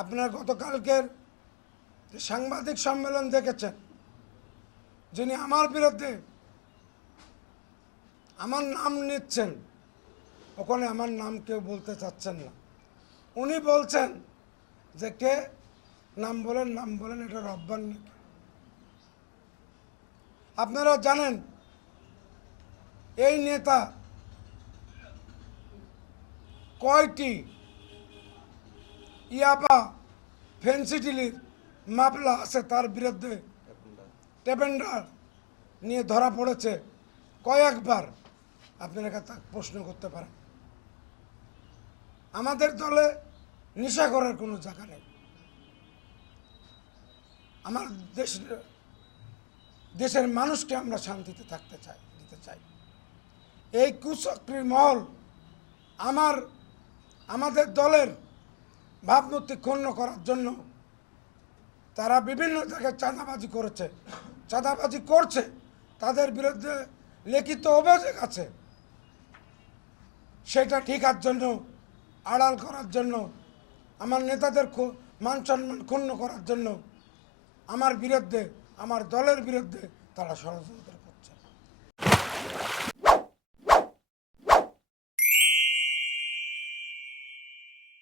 আপনার গতকালকের সাংবাদিক সম্মেলন দেখেছেন, যিনি আমার বিরুদ্ধে আমার নাম নিচ্ছেন, ওখানে আমার নাম কেউ বলতে চাচ্ছেন না। উনি বলছেন যে কে? নাম বলেন নাম বলেন, এটা রব্বান আপনারা জানেন, এই নেতা কয়টি ইয়াবা ফেন্সিটিলির মামলা আছে তার বিরুদ্ধে। টেপেন্ডার নিয়ে ধরা পড়েছে কয়েকবার। আপনারা প্রশ্ন করতে পারেন। আমাদের দলে নেশা করার কোনো জায়গা নেই। আমার দেশ, দেশের মানুষকে আমরা শান্তিতে থাকতে চাই, দিতে চাই। এই কুচক্রী মহল আমার, আমাদের দলের ভাবমূর্তি ক্ষুণ্ণ করার জন্য তারা বিভিন্ন জায়গায় চাঁদাবাজি করেছে, চাঁদাবাজি করছে, তাদের বিরুদ্ধে লিখিত অভিযোগ আছে। সেটা ঠিকার জন্য, আড়াল করার জন্য, আমার নেতাদের মান সম্মান ক্ষুণ্ণ করার জন্য, আমার বিরুদ্ধে, আমার দলের বিরুদ্ধে তারা ষড়যন্ত্র